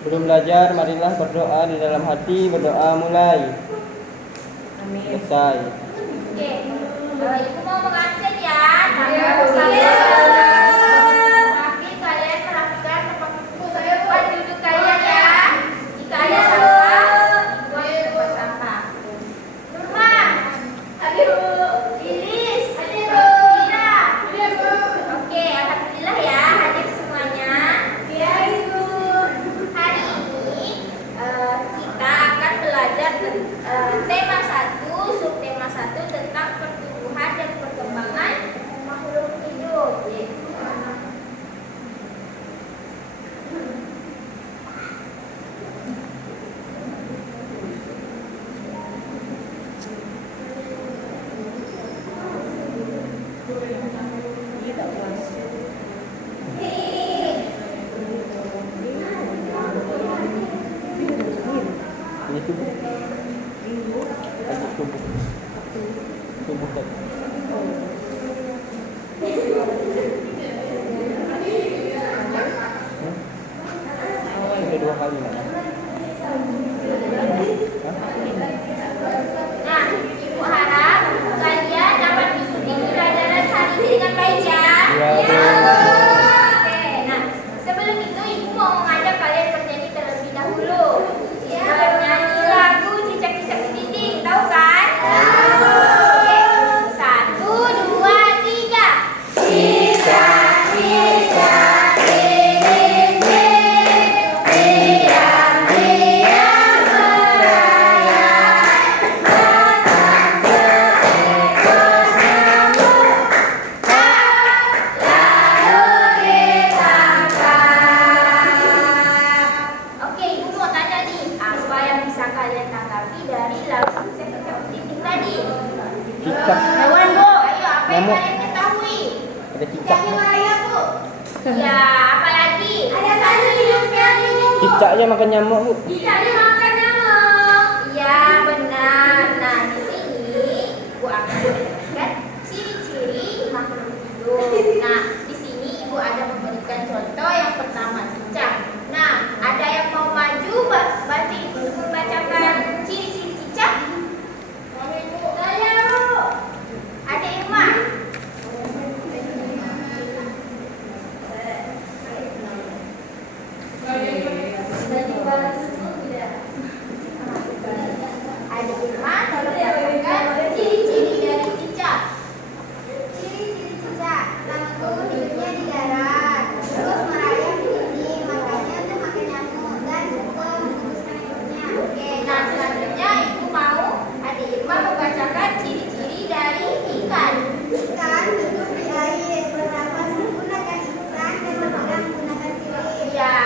Belum belajar, marilah berdoa di dalam hati. Berdoa mulai. Amin. Selesai. Oke, ibu mau mengabsen ya. Tapi kalian perhatikan tempat duduk kalian ya. Jika ada sampah, buang di tempat sampah. Nurma, Lilis, Mira. Oke, alhamdulillah ya hadir semuanya. Hari ini kita akan belajar tema 1, subtema 1 tentang pertumbuhan dan perkembangan makhluk hidup. Iya tak puas. Ini subuh. Lagi subuh. Subuh tadi. Sudah 2 kali nak. Nah, Ibu harap kalian dapat mengikuti pelajaran hari ini dengan baik ya. Ya. Oke, nah sebelum itu Ibu mau mengajak kalian bernyanyi terlebih dahulu. Bernyanyi lagu Cicak-cicak di dinding, tahu kan? Oke, 1, 2, 3. Cicak-cicak di dinding, diam-diam merayap, datang seekor nyamuk, lalu ditangkap. Oke, Ibu mau tanya nih, apa yang bisa kalian tanggapi dari lagu Cicak-cicak di dinding tadi? Cicak. Hewan, Bu. Ayo, apa yang Nyamuk. kalian ketahui? Ada cicak. Bu. Ya, apalagi? Ada tadi hidupnya di Cicaknya makan nyamuk, Bu. Cicaknya makan nyamuk. Iya, benar. Nah, di sini Ibu akan memberikan ciri-ciri makhluk hidup. Nah, di sini Ibu ada memberikan contoh yang pertama cicak. Nah, ada yang mau maju bantu Ibu untuk membacakan ciri-ciri cicak? Saya, Bu. Ada Irma. Ada Irma, tolong katakan ciri-ciri dari cicak. Ciri-ciri cicak, pertama hidupnya di darat, terus merayap di dinding, makanya tuh makan nyamuk dan suka menguruskan hidupnya. Oke, nah selanjutnya Ibu mau ada Irma membacakan ciri-ciri dari ikan. Ikan hidup di air, bernafas menggunakan ikan dan berenang menggunakan sirip. Ya,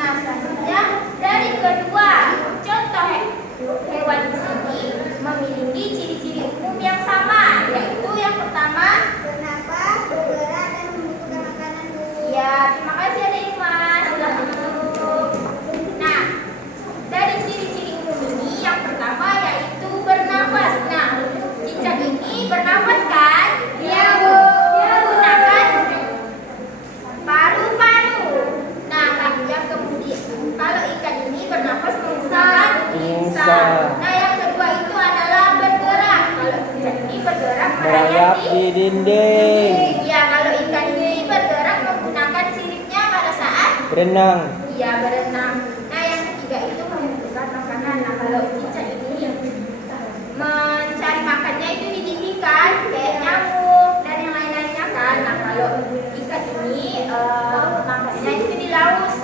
nah selanjutnya dari kedua contoh hewan di sini memiliki ciri-ciri umum yang sama, yaitu yang pertama bernafas, bergerak dan membutuhkan makanan. Ya, terima kasih ada Irma. Silahkan duduk. Nah, dari ciri-ciri umum ini yang pertama yaitu bernafas. Nah, cicak ini bernafas kan? Iya, Bu. Menggunakan paru-paru. Nah, yang kemudian kalau ikan ini bernafas menggunakan Insang. Nah, yang kedua itu adalah bergerak. Kalau cicak ini bergerak Merayap di dinding. Ya, kalau ikan ini bergerak menggunakan siripnya pada saat Berenang. Iya, berenang. Nah, yang ketiga itu membutuhkan makanan. Nah, kalau cicak ini mencari makannya itu di dinding kan, kayak nyamuk dan yang lain-lainnya kan. Nah, kalau ikan ini makannya itu di laut.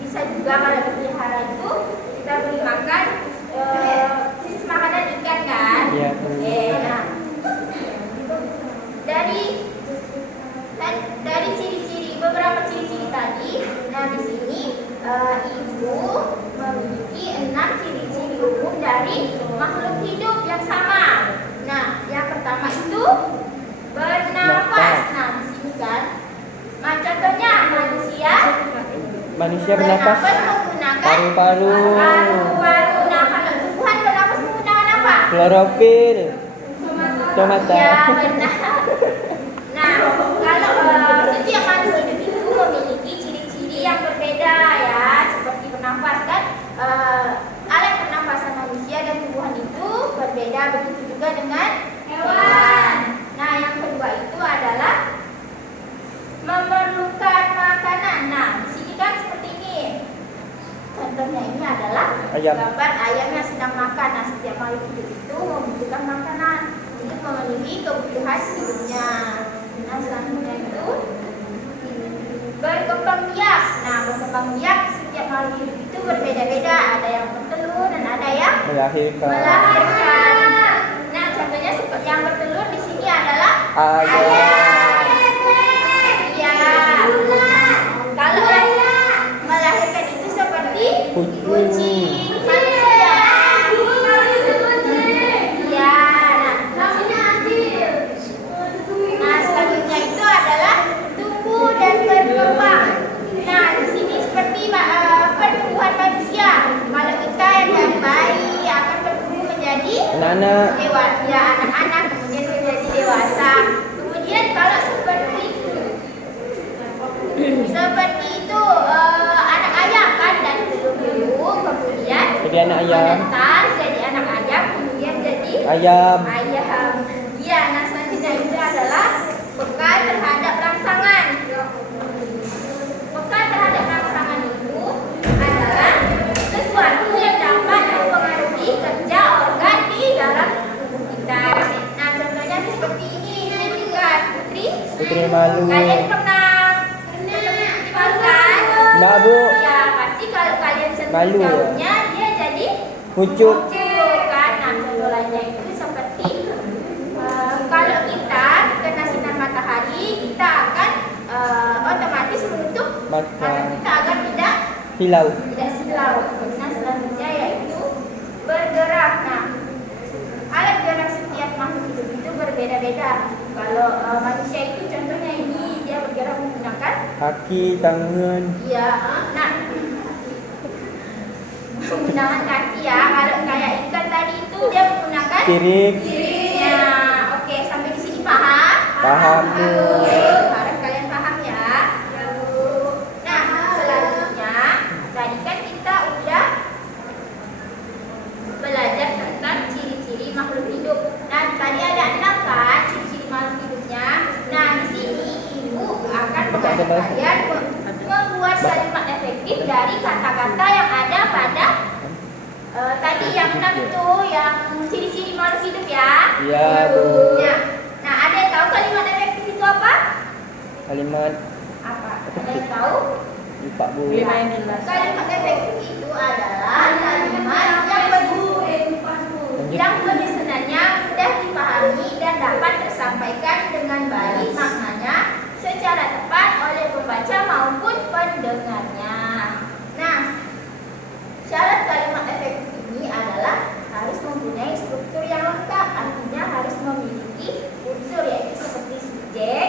Bisa juga kalau dipelihara itu kita beri makan jenis makanan ikan kan. Iya. Oke, nah dari ciri-ciri beberapa ciri-ciri tadi, nah di sini Ibu memiliki 6 ciri-ciri umum dari makhluk hidup yang sama. Nah, yang pertama itu bernafas. Nah, di sini kan, nah contohnya manusia Manusia bernafas menggunakan paru-paru. paru-paru. Nah, kalau tumbuhan bernafas menggunakan apa? Klorofil. Stomata. Ya, benar. Nah, kalau setiap makhluk hidup itu memiliki ciri-ciri yang berbeda ya, seperti Ayam. Gambar ayam yang sedang makan. Nah, setiap makhluk hidup itu membutuhkan makanan untuk memenuhi kebutuhan hidupnya. Nah, selanjutnya itu berkembang biak. Nah, berkembang biak setiap makhluk hidup itu berbeda-beda. Ada yang bertelur dan ada yang melahirkan. Nah, contohnya seperti yang bertelur di sini adalah ayam. Iya. Kalau melahirkan itu seperti kucing, manusia. Iya. Nah, selanjutnya itu adalah tumbuh dan berkembang. Nah, di sini seperti pertumbuhan manusia. Kalau kita yang dari bayi akan bertumbuh menjadi anak-anak, anak-anak, kemudian menjadi dewasa. Kemudian kalau seperti itu anak ayam kan dari telur dulu, kemudian jadi anak ayam, menetas jadi anak ayam, kemudian jadi ayam. Iya, nah selanjutnya itu adalah bekal terhadap rangsangan. Bekal terhadap rangsangan itu adalah sesuatu yang dapat mempengaruhi kerja organ di dalam tubuh kita. Nah, contohnya seperti ini, kan Putri Malu. Kalian pernah makan? Enggak, Bu. Ya, pasti kalau kalian sentuh Malu, ya? daunnya dia jadi Pucuk. kan. Nah, contoh lainnya itu seperti kalau kita kena sinar matahari, kita akan otomatis menutup mata kita agar tidak Silau. silau. Nah, selanjutnya yaitu bergerak. Nah, alat gerak setiap makhluk hidup itu berbeda-beda. Kalau manusia itu contohnya ini dia bergerak menggunakan Kaki, tangan. iya. Nah, menggunakan kaki ya. Kalau kayak ikan tadi itu dia menggunakan Sirik. siripnya. Oke, sampai di sini paham? Paham, Bu. Harap kalian paham ya. Nah, selanjutnya tadi kan kita udah belajar tentang ciri-ciri makhluk hidup. Nah, tadi ada 6 kan ciri-ciri makhluk hidupnya. Nah, di sini Ibu akan mengajak kalian membuat kalimat efektif dari kata-kata yang ada pada tadi yang 6 itu, yang ciri-ciri makhluk hidup ya. Iya, Bu. Nah, ada yang tahu kalimat efektif itu apa? Kalimat Apa? Ada yang tahu? lupa, Bu. Kalimat efektif itu adalah kalimat yang penyusunannya mudah dipahami dan dapat tersampaikan dengan baik maknanya secara tepat oleh pembaca maupun pendengarnya. Nah, syarat kalimat efektif ini adalah harus mempunyai struktur yang lengkap, artinya harus memiliki unsur yaitu seperti subjek,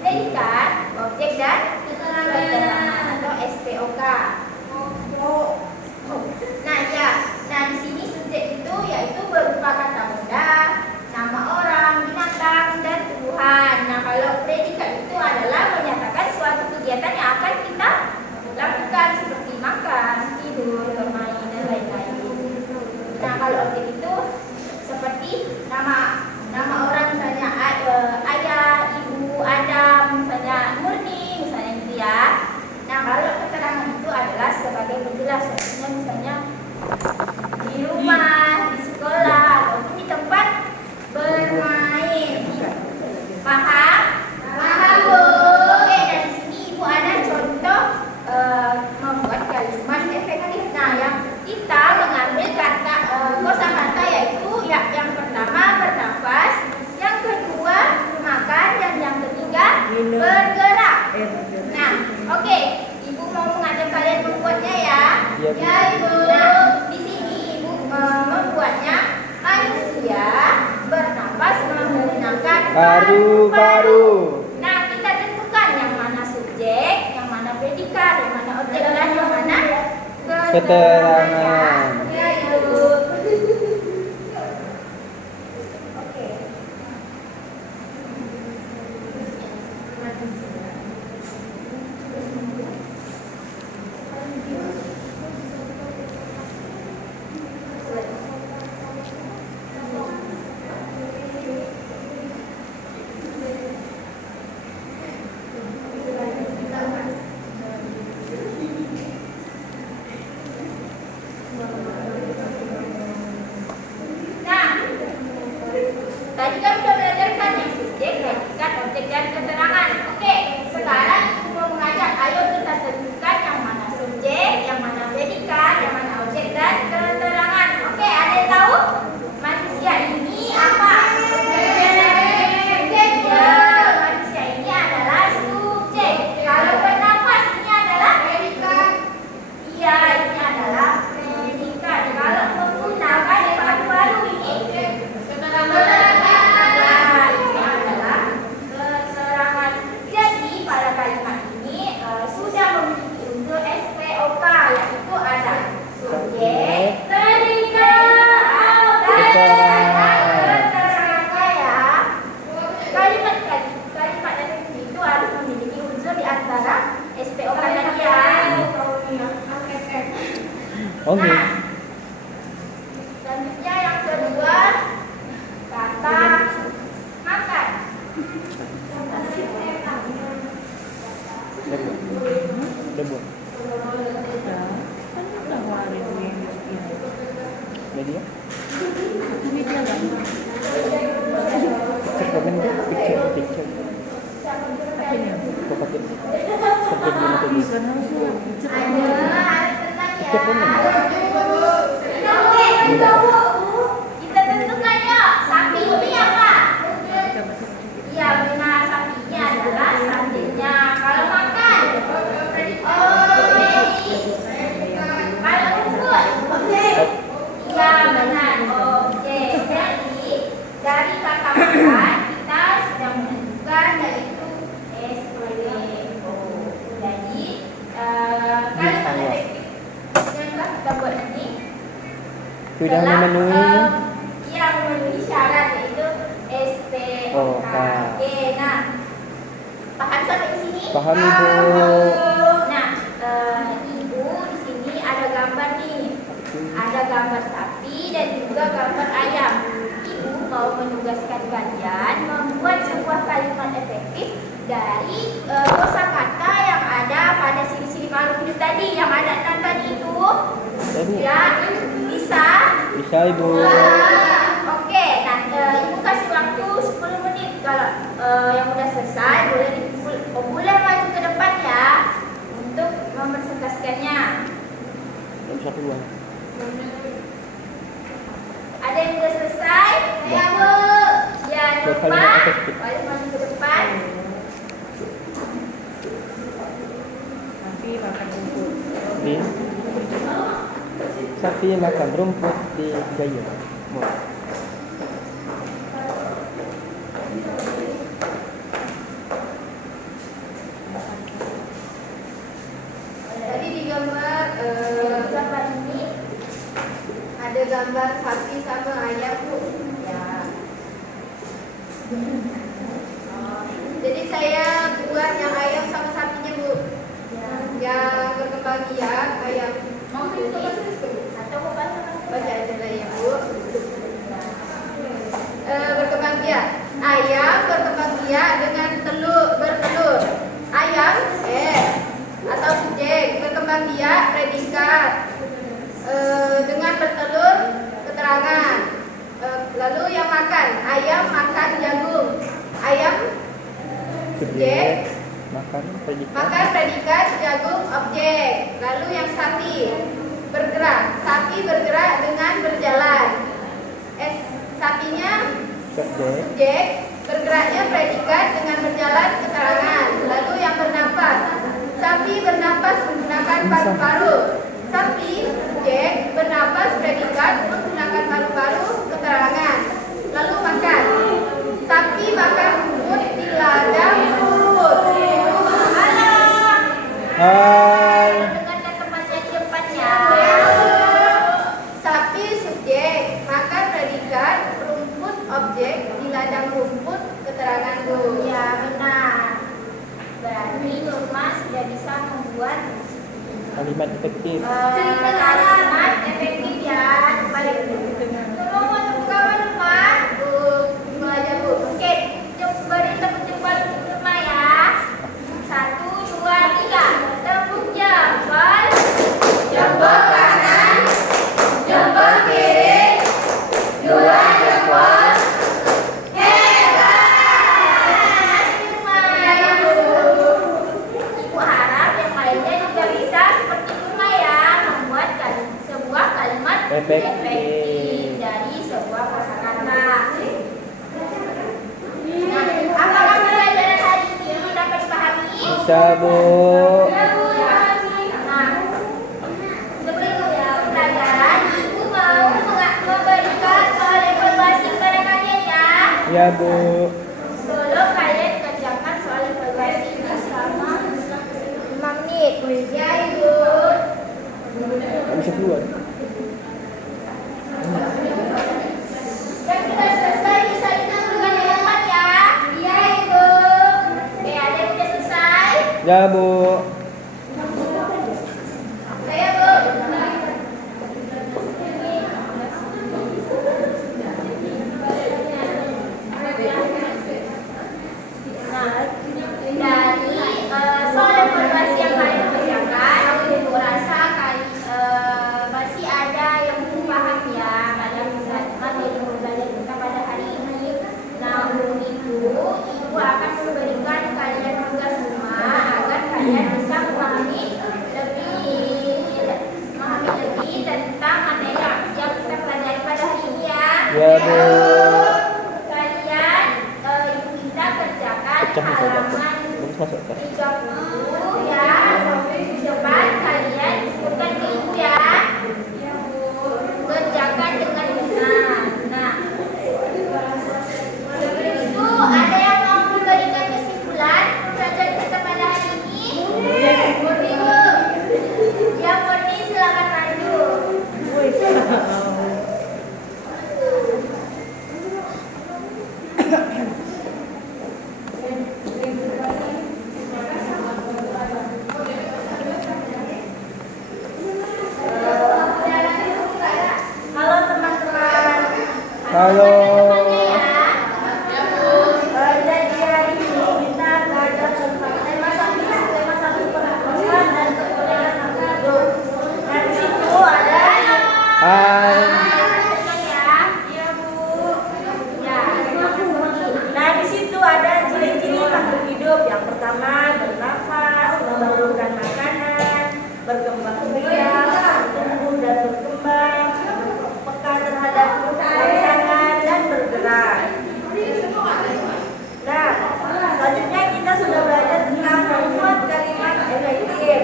predikat, objek dan keterangan atau SPOK. Nah di sini subjek itu yaitu berupa kata benda, nama orang, binatang dan tumbuhan. Nah, kalau predikat itu adalah menyatakan suatu kegiatan yang akan kita lakukan seperti makan, tidur, bermain dan lain-lain. Nah, kalau objek itu seperti nama orang misalnya ayah, ibu, Adam, misalnya Murni, misalnya gitu ya. Nah, kalau keterangan itu adalah sebagai penjelas, misalnya di rumah, di sekolah, ataupun di tempat bermain. Paham? Paham, Bu. Oke, dari sini Ibu ada contoh membuat kalimat efektif. Nah, yang kita mengambil kata kosakata yaitu yang pertama bernafas, yang kedua makan, dan yang ketiga bergerak. Nah, oke, Ibu mau mengajak kalian membuatnya ya. Ya, Ibu. Nah, di sini Ibu membuatnya manusia bernafas menggunakan Paru-paru. Nah, kita tentukan yang mana subjek, yang mana predikat, yang mana objek, dan yang mana Keterangan. Ya, Ibu. Oke. Tadi kan sudah belajarkan yang subjek, predikat, objek, dan keterangan. Oke, sekarang Ibu mau mengajak, ayo kita tentukan yang mana subjek, yang mana predikat, yang mana objek, dan keterangan. Oke, ada yang tahu? Manusia ini apa? Ya, manusia ini adalah subjek. Kalau bernapas ini adalah predikat. Iya, ini adalah predikat. Kalau menggunakan paru-paru ini keterangan. Oke. Nah, selanjutnya yang kedua, kata makan. Debut. Media? Picture komen deh, picture. Kau pakai seperti gimana tuh? Picture komen. Kita tentukan ya, sapi ini apa? Iya benar, sapinya adalah sapinya. Kalau makan, kalau rumput, iya benar. Oke, jadi dari kata makan kita sudah menentukan yaitu SPO. Jadi kalimat efektif yang kita buat ini sudah memenuhi yang memenuhi syarat yaitu SPOK. Nah, paham sampai di sini? Paham Ibu. Nah, Ibu di sini ada gambar nih, ada gambar sapi dan juga gambar ayam. Ibu mau menugaskan kalian membuat sebuah kalimat efektif dari kosakata yang ada pada siri-siri makhluk hidup tadi, yang ada enam tadi itu. Ya, bisa? Bisa Ibu. Oke, nah Ibu kasih waktu 10 menit. Kalau yang udah selesai boleh maju ke depan ya untuk mempresentasikannya. Satu dua. Ada yang udah selesai? Ya Bu. Jangan lupa boleh maju ke depan. Sapi makan rumput di gayung. Tadi di gambar ini ada gambar sapi sama ayam Bu. Ya. Jadi saya buat yang ayam sama sapinya Bu. Yang berkembang biak ayam. Baca aja lah ya Bu. Berkembang biak. Ayam berkembang biak dengan bertelur. Ayam atau subjek, berkembang biak predikat. Dengan bertelur keterangan. Lalu yang makan, ayam makan jagung. Ayam subjek, makan predikat, jagung objek. Lalu yang sapi bergerak, sapi bergerak dengan berjalan. Sapinya subjek, bergeraknya predikat dengan berjalan keterangan. Lalu yang bernapas, sapi bernapas menggunakan paru-paru. Sapi subjek, bernapas predikat menggunakan paru-paru keterangan. Lalu makan, sapi makan rumput di ladang rumput. Hai. Dengarkan tempatnya di depannya. Sapi subjek, makan predikat, rumput objek, di ladang rumput keterangan Bu. Ya benar. Berarti Nurma sudah bisa membuat Kalimat efektif. kalimat efektif ya. Balik. Semua mau tepuk kawan Nurma? Bu aja Bu. Oke, coba beri tepuk jempol Nurma ya. 1, 2, 3. Tepuk jempol. Jempol kanan, jempol kiri, 2 jempol, Efektif. dari sebuah kosakata. Nah, apakah pelajaran hari ini dapat dipahami? Bisa, Bu. Nah, sebelum pelajaran, Ibu mau memberikan soal evaluasi kepada kalian ya. Ya, Bu. Tolong kalian kerjakan soal evaluasi ini selama 5 menit. Ya, Ibu. Bisa keluar. Yang sudah selesai bisa ditentukan di depan ya. Iya, Ibu. Oke, ada yang sudah selesai? Ya, Bu. Saya, Bu. Nah, dari soal evaluasi yang kalian kerjakan, aku rasa masih ada yang belum paham ya dalam materi pembelajaran kita pada hari ini. Namun itu, Ibu akan memberikan kalian tugas rumah agar kalian bisa memahami lebih tentang materi yang kita pelajari pada hari ini ya. Ya, Bu. Kalian Ibu minta kerjakan halaman Bagus masuk kan? 30 ya. Di depan kalian sebutkan ke Ibu ya. Kerjakan dengan benar. Nah, sebelum itu ada yang mau memberikan kesimpulan pembelajaran kita pada hari ini? Murni, Bu. Ya, Murni, silakan maju. Halo teman-teman. Halo. Jadi hari ini kita belajar tentang tema satu peraturan dan kebolehan hidup. Dan di situ ada Hai. ya Bu. Ya. Nah di situ ada ciri-ciri makhluk hidup. Yang pertama bernafas, memerlukan makanan, berkembang biak, tumbuh dan berkembang, peka terhadap rangsangan dan bergerak. Nah, selanjutnya kita sudah belajar tentang membuat kalimat efektif.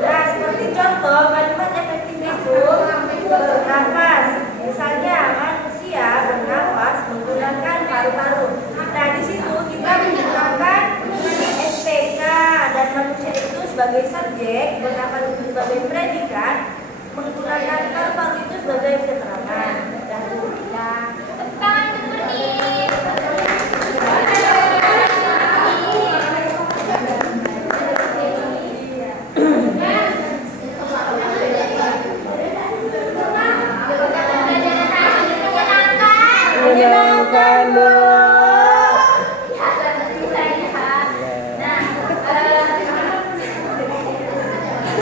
Nah, seperti contoh kalimat efektif itu bernafas. Misalnya manusia bernafas menggunakan paru-paru. Nah, di situ kita menggunakan SPK dan manusia itu sebagai subjek, bernafas itu sebagai predikat, menggunakan paru-paru itu sebagai keterangan. Dan kita tekan Menyenangkan, Bu.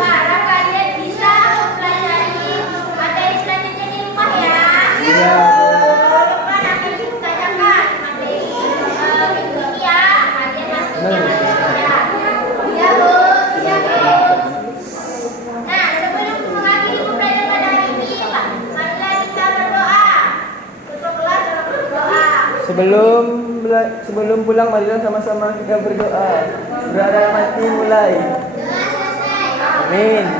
harap kalian bisa mempelajari materi selanjutnya di rumah ya. Iya, Depan akan ditanyakan materi minggu ini ya. Kalian masuknya ya. Ya Bu, ya Bu. Nah, sebelum mengakhiri pembelajaran pada hari ini, marilah kita berdoa. Tutup kelas dalam berdoa. Sebelum pulang marilah sama-sama kita berdoa. Berdoa dalam hati mulai. Amin.